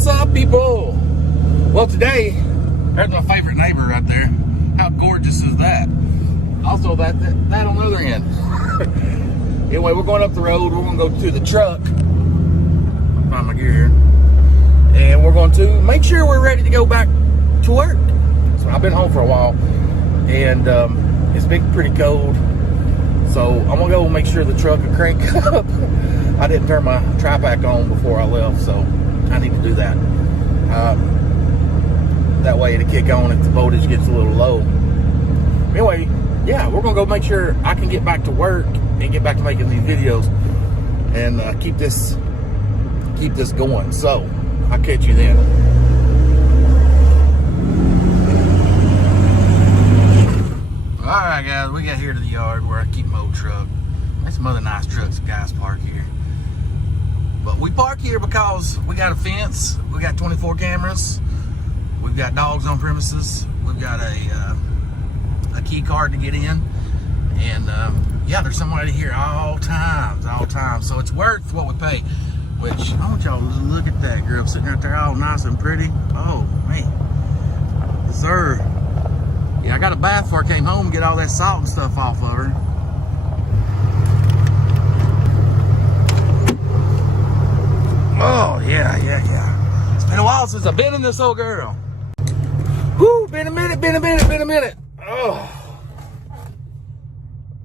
What's up, people? Well, today, there's my favorite neighbor right there. How gorgeous is that? Also, that on the other end. Anyway, we're going up the road. We're going to go to the truck. Find my gear here. And we're going to make sure we're ready to go back to work. So I've been home for a while, and it's been pretty cold. So I'm going to go make sure the truck will crank up. I didn't turn my tri-pack on before I left, so I need to do that. That way it'll kick on if the voltage gets a little low. Anyway, yeah, we're gonna go make sure I can get back to work and get back to making these videos and keep this going. So I'll catch you then. All right, guys, we got here to the yard where I keep my old truck. There's some other nice trucks guys park here. But we park here because we got a fence, we got 24 cameras, we've got dogs on premises, we've got a key card to get in, and yeah, there's somebody here all times. So it's worth what we pay. Which I want y'all to look at that girl sitting right there, all nice and pretty. Oh man, sir. Yeah, I got a bath before I came home and get all that salt and stuff off of her. Oh, yeah. It's been a while since I've been in this old girl. Whoo, been a minute. Oh.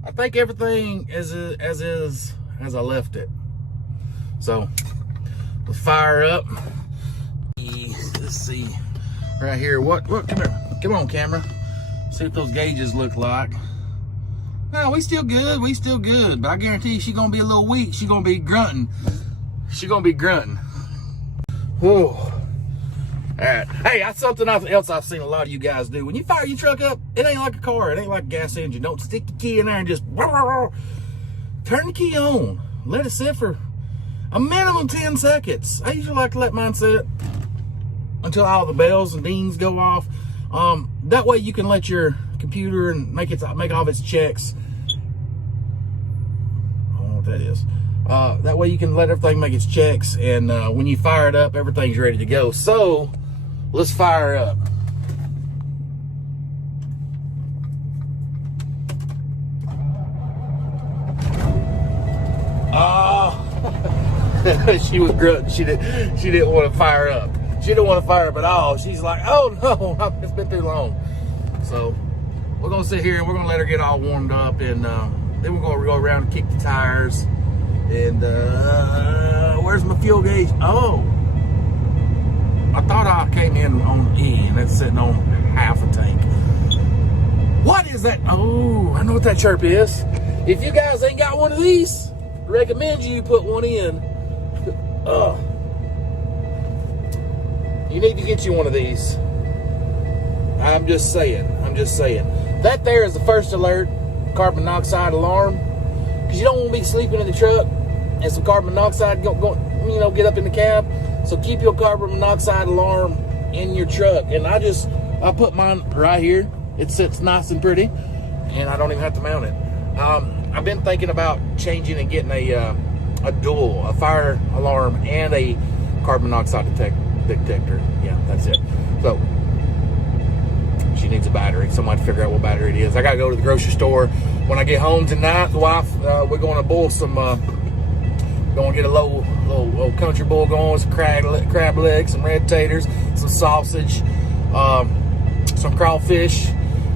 I think everything is as I left it. So, let's fire up. Let's see. Right here, what, come here. Come on, camera. See what those gauges look like. No, we still good, but I guarantee you she's gonna be a little weak. She's gonna be grunting. Whoa. All right. Hey, that's something else I've seen a lot of you guys do. When you fire your truck up, it ain't like a car. It ain't like a gas engine. Don't stick the key in there and just turn the key on. Let it sit for a minimum 10 seconds. I usually like to let mine sit until all the bells and dings go off. That way you can let your computer and make all of its checks. I don't know what that is. That way you can let everything make its checks, and when you fire it up, everything's ready to go. So let's fire up. She was grunting. She didn't want to fire up. She didn't want to fire up at all. She's like, oh no, it's been too long. So we're gonna sit here and we're gonna let her get all warmed up, and then we're gonna go around and kick the tires. And where's my fuel gauge? Oh, I thought I came in on E, and it's sitting on half a tank. What is that? Oh, I know what that chirp is. If you guys ain't got one of these, I recommend you put one in. You need to get you one of these. I'm just saying. That there is the first alert, carbon monoxide alarm. Because you don't want to be sleeping in the truck and some carbon monoxide get up in the cab. So keep your carbon monoxide alarm in your truck. And I put mine right here. It sits nice and pretty, and I don't even have to mount it. I've been thinking about changing and getting a dual, a fire alarm and a carbon monoxide detector. Yeah, that's it. So she needs a battery. Somebody figure out what battery it is. I gotta go to the grocery store when I get home tonight. The wife, we're going to boil some. Going to get a little country boil going, some crab legs, some red taters, some sausage, some crawfish.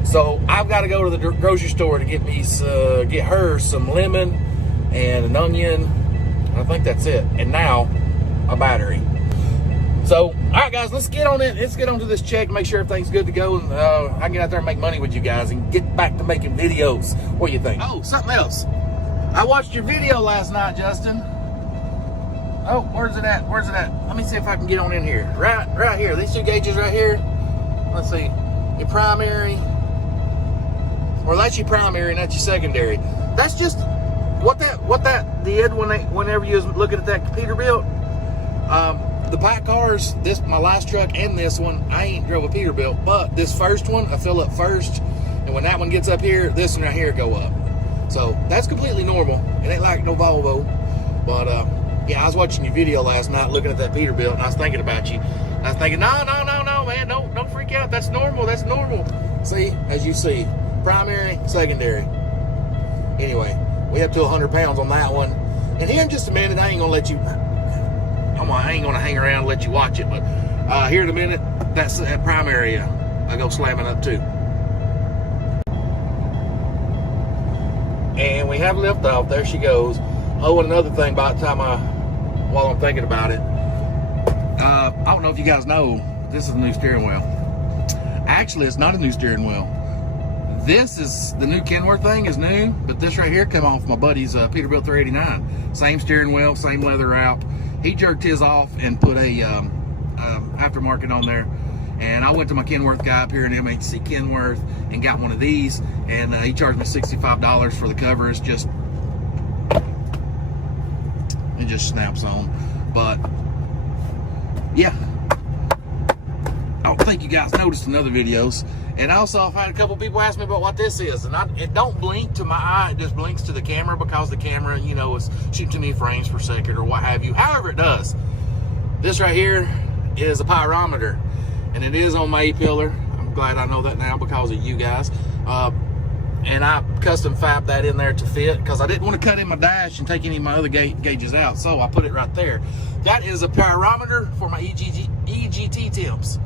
So I've got to go to the grocery store to get her some lemon and an onion. I think that's it. And now a battery. So, all right, guys, let's get on it. Let's get onto this check, make sure everything's good to go, and I can get out there and make money with you guys and get back to making videos. What do you think? Oh, something else. I watched your video last night, Justin. Oh, where's it at? Let me see if I can get on in here. Right here. These two gauges right here. Let's see. Your primary. Or that's your primary and that's your secondary. That's just what that did whenever you was looking at that computer build. The black cars, my last truck and this one, I ain't drove a Peterbilt, but this first one, I fill up first, and when that one gets up here, this one right here go up. So that's completely normal. It ain't like no Volvo, but Yeah, I was watching your video last night looking at that Peterbilt, and I was thinking about you. And I was thinking, no, man, don't freak out. That's normal. That's normal. See, as you see, primary, secondary. Anyway, we up to 100 pounds on that one. And here in just a minute, I ain't gonna let you. I ain't gonna hang around and let you watch it, but here in a minute, that primary, I go slamming up too. And we have lift off. There she goes. Oh, and another thing, by the time while I'm thinking about it, I don't know if you guys know, this is a new steering wheel. Actually, it's not a new steering wheel. This is the new Kenworth thing is new, but this right here come off my buddy's Peterbilt 389. Same steering wheel, same leather wrap. He jerked his off and put a aftermarket on there. And I went to my Kenworth guy up here in MHC Kenworth and got one of these, and he charged me $65 for the cover. It just snaps on. But yeah, I don't think you guys noticed in other videos. And also, I've had a couple people ask me about what this is, and it don't blink to my eye. It just blinks to the camera because the camera, you know, is shooting too many frames per second or what have you. However it does. This right here is a pyrometer. And it is on my A-pillar. I'm glad I know that now because of you guys. And I custom fabbed that in there to fit because I didn't want to cut in my dash and take any of my other gauges out. So I put it right there. That is a pyrometer for my EGT temps.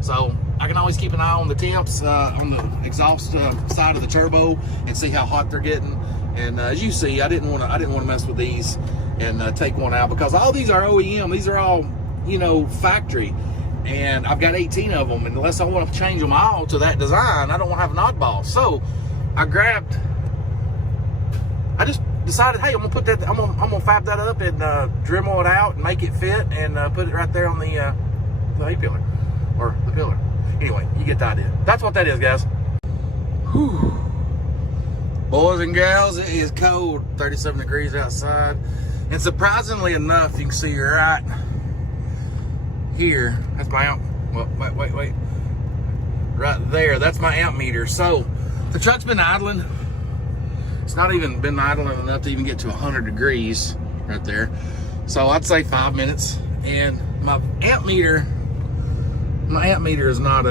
So I can always keep an eye on the temps on the exhaust side of the turbo and see how hot they're getting. And as you see, I didn't want to mess with these and take one out because all these are OEM. These are all, you know, factory. And I've got 18 of them, and unless I want to change them all to that design, I don't want to have an oddball. So I just decided, hey, I'm gonna put that, I'm gonna fab that up and Dremel it out and make it fit and put it right there on the A-pillar or the pillar. Anyway, you get the idea. That's what that is, guys. Whew. Boys and gals, it is cold, 37 degrees outside, and surprisingly enough, you can see right here, that's my amp, well, wait, right there, that's my amp meter. So the truck's been idling. It's not even been idling enough to even get to 100 degrees right there. So I'd say 5 minutes. And my amp meter is not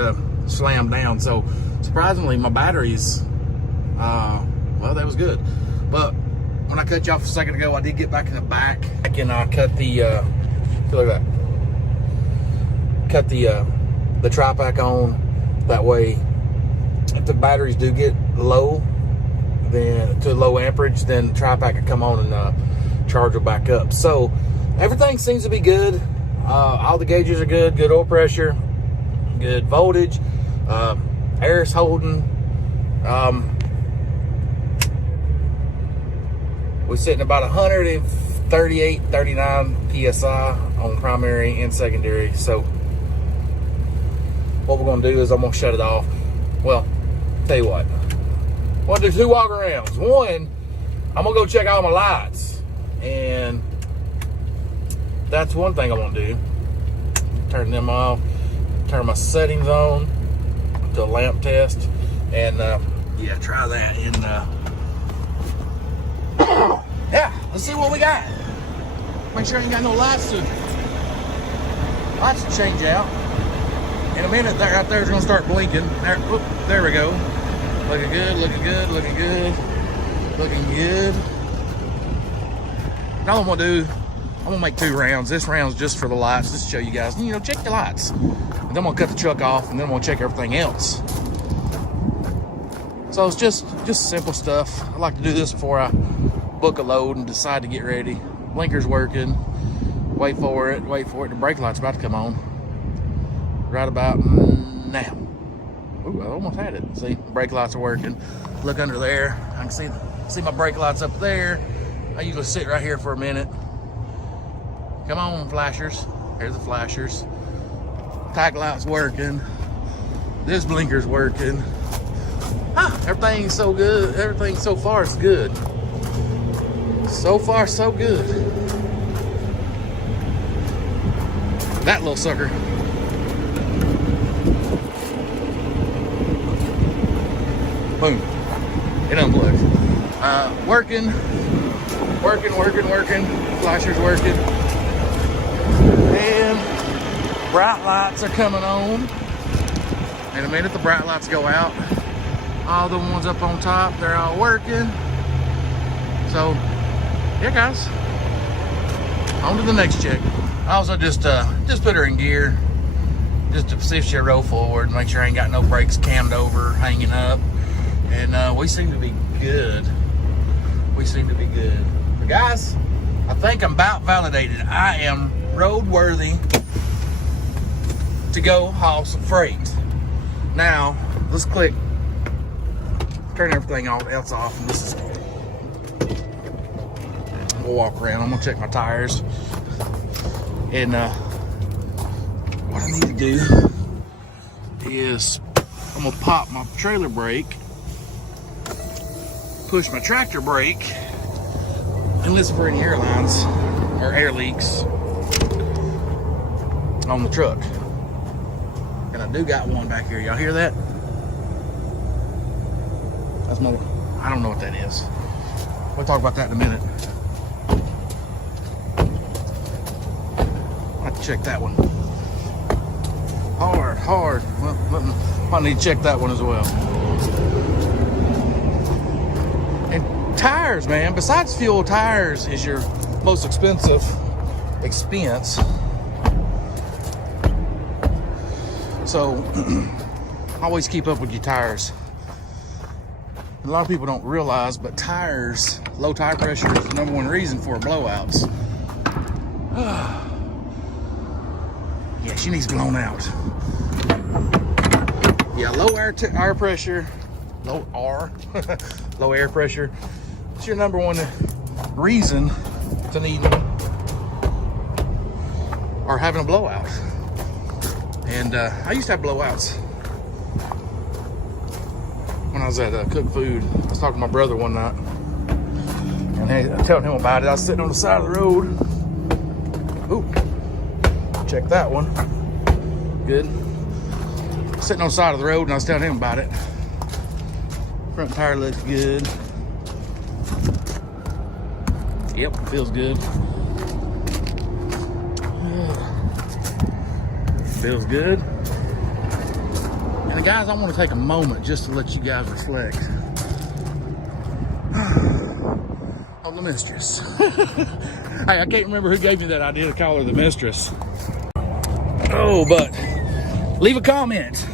slammed down. So surprisingly, my batteries, well, that was good. But when I cut you off a second ago, I did get back in the back and I cut the, look at that. Cut the tri-pack on. That way, if the batteries do get low, then to low amperage, then tri-pack can come on and charge them back up. So everything seems to be good. All the gauges are good. Good oil pressure, good voltage, air is holding. We're sitting about 138, 39 psi on primary and secondary. So what we're gonna do is I'm gonna shut it off. Well, tell you what. Well, there's 2 walk arounds. One, I'm gonna go check all my lights, and that's one thing I want to do. Turn them off. Turn my settings on to a lamp test, and yeah, try that. And yeah, let's see what we got. Make sure you got no lights to change out. In a minute, that right there is going to start blinking. There, whoop, there we go. Looking good, looking good, looking good, looking good. Now what I'm going to do, I'm going to make 2 rounds. This round's just for the lights, just to show you guys, you know, check your lights. And then I'm going to cut the truck off, and then I'm going to check everything else. So it's just simple stuff. I like to do this before I book a load and decide to get ready. Blinker's working. Wait for it. The brake light's about to come on. Right about now. Ooh, I almost had it. See, brake lights are working. Look under there. I can see my brake lights up there. I usually sit right here for a minute. Come on, flashers. Here's the flashers. Tack light's working. This blinker's working. Everything's so good. Everything so far is good. So far, so good. That little sucker. Boom. It unplugged. Working. Working. Flasher's working. And bright lights are coming on. In a minute, the bright lights go out. All the ones up on top, they're all working. So, yeah, guys. On to the next check. I also just put her in gear, just to see if she'll roll forward, make sure I ain't got no brakes cammed over, hanging up. And we seem to be good. But guys, I think I'm about validated. I am roadworthy to go haul some freight. Now, let's turn everything else off, and this is, we'll walk around. I'm gonna check my tires. And what I need to do is I'm gonna pop my trailer brake, push my tractor brake, and listen for any air lines or air leaks on the truck. And I do got one back here. Y'all hear that? That's my, I don't know what that is. We'll talk about that in a minute. I'll have to check that one. Hard. Well, I need to check that one as well. And tires, man. Besides fuel, tires is your most expensive expense. So, always keep up with your tires. A lot of people don't realize, but tires, low tire pressure is the #1 reason for blowouts. Yeah, she needs blown out. Yeah, low air pressure, low air pressure. It's your #1 reason to need or having a blowout. And I used to have blowouts when I was at Cook Food. I was talking to my brother one night, and I was telling him about it. I was sitting on the side of the road. Ooh, check that one. Good. Sitting on the side of the road, and I was telling him about it. Front tire looks good. Yep, feels good. Feels good. And guys, I want to take a moment just to let you guys reflect on the mistress. Hey, I can't remember who gave me that idea to call her the mistress. Oh, but leave a comment.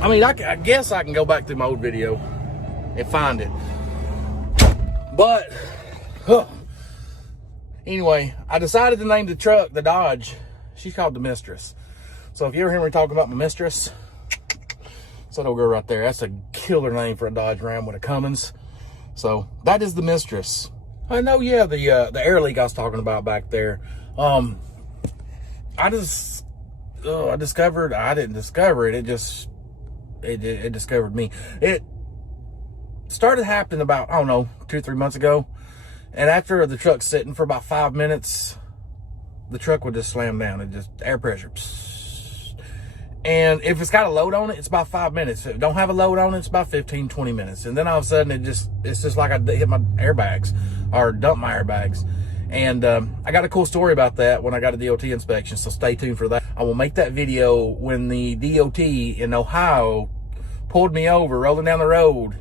I mean, I guess I can go back through my old video and find it. But, anyway, I decided to name the truck, the Dodge. She's called the Mistress. So if you ever hear me talking about my mistress, so that'll go right there. That's a killer name for a Dodge Ram with a Cummins. So that is the Mistress. I know, yeah, the air leak I was talking about back there. I didn't discover it. It discovered me. It started happening about, I don't know, 2-3 months ago. And after the truck's sitting for about 5 minutes, the truck would just slam down. It just, air pressure. And if it's got a load on it, it's about 5 minutes. If it don't have a load on it, it's about 15-20 minutes. And then all of a sudden, it's just like I hit my airbags or dumped my airbags. And I got a cool story about that when I got a DOT inspection, so stay tuned for that. I will make that video when the DOT in Ohio pulled me over rolling down the road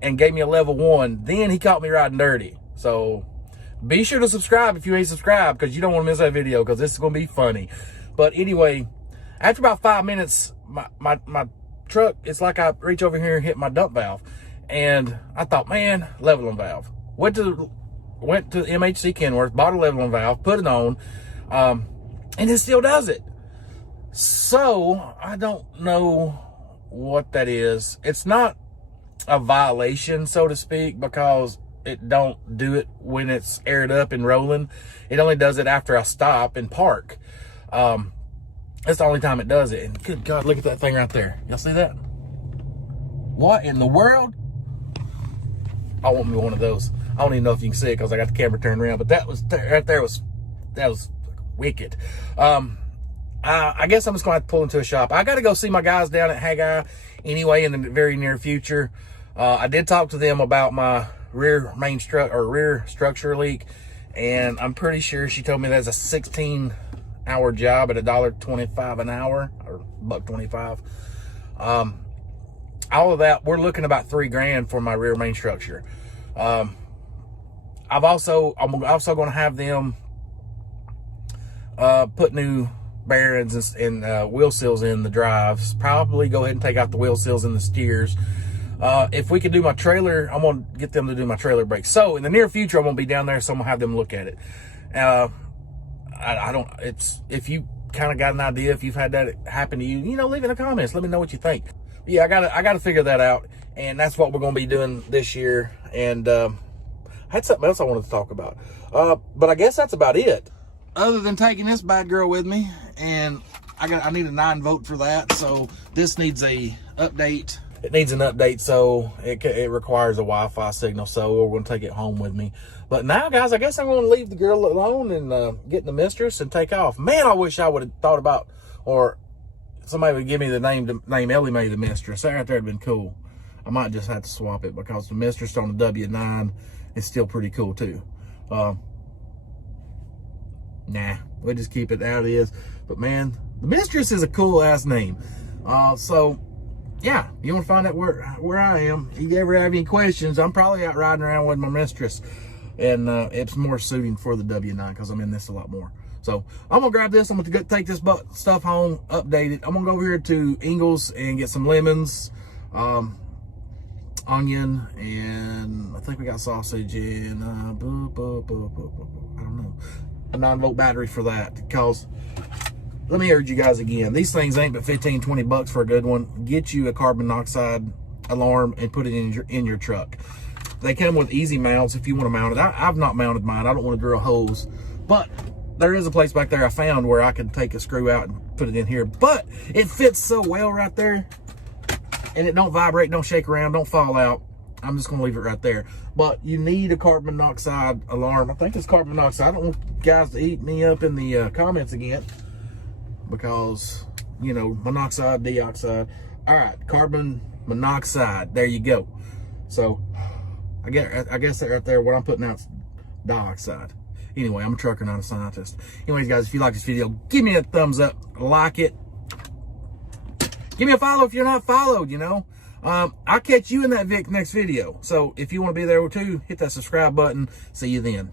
and gave me a level 1. Then he caught me riding dirty. So be sure to subscribe if you ain't subscribed, because you don't want to miss that video, because this is going to be funny. But anyway, after about 5 minutes, my truck, it's like I reach over here and hit my dump valve. And I thought, man, leveling valve. Went to MHC Kenworth, bought a leveling valve, put it on, and it still does it. So I don't know what that is. It's not a violation, so to speak, because it don't do it when it's aired up and rolling. It only does it after I stop and park. That's the only time it does it. And good God, look at that thing right there. Y'all see that? What in the world? I want me one of those. I don't even know if you can see it because I got the camera turned around, but that was right there that was wicked. I guess I'm just gonna have to pull into a shop. I gotta go see my guys down at Haggai anyway in the very near future. I did talk to them about my rear rear structure leak, and I'm pretty sure she told me that's a 16-hour job at $1.25 an hour, or $1.25. All of that, we're looking about $3,000 for my rear main structure. I'm also going to have them put new bearings and wheel seals in the drives. Probably go ahead and take out the wheel seals in the steers. If we could do my trailer, I'm going to get them to do my trailer brakes. So in the near future, I'm going to be down there, so I'm going to have them look at it. If you kind of got an idea, if you've had that happen to you, leave in the comments. Let me know what you think. But yeah, I gotta figure that out, and that's what we're going to be doing this year. And I had something else I wanted to talk about, but I guess that's about it. Other than taking this bad girl with me, and I need a 9-volt for that, so this needs a update. It needs an update, so it requires a Wi-Fi signal, so we're going to take it home with me. But now, guys, I guess I'm going to leave the girl alone and get in the mistress and take off. Man, I wish I would have thought about, or somebody would give me the name Ellie Mae the mistress. That right there would have been cool. I might just have to swap it, because the mistress on the W9 is still pretty cool too. Nah, we'll just keep it how it is. But man, the mistress is a cool ass name. So yeah, you want to find out where I am. If you ever have any questions, I'm probably out riding around with my mistress, and it's more suiting for the W9 because I'm in this a lot more. So I'm gonna grab this. I'm gonna take this stuff home, update it. I'm gonna go over here to Ingles and get some lemons, onion, and I think we got sausage and I don't know, a 9-volt battery for that. Because let me urge you guys again, these things ain't but 15, 20 bucks for a good one. Get you a carbon monoxide alarm and put it in your truck. They come with easy mounts if you want to mount it. I've not mounted mine. I don't want to drill holes, but there is a place back there I found where I can take a screw out and put it in here. But it fits so well right there, and it don't vibrate, don't shake around, don't fall out. I'm just gonna leave it right there. But you need a carbon monoxide alarm. I think it's carbon monoxide. I don't want you guys to eat me up in the comments again, because monoxide, dioxide. All right, carbon monoxide. There you go. So I guess that right there, what I'm putting out is dioxide. Anyway, I'm a trucker, not a scientist. Anyways, guys, if you like this video, give me a thumbs up, like it. Give me a follow if you're not followed, I'll catch you in that next video. So if you want to be there too, hit that subscribe button. See you then.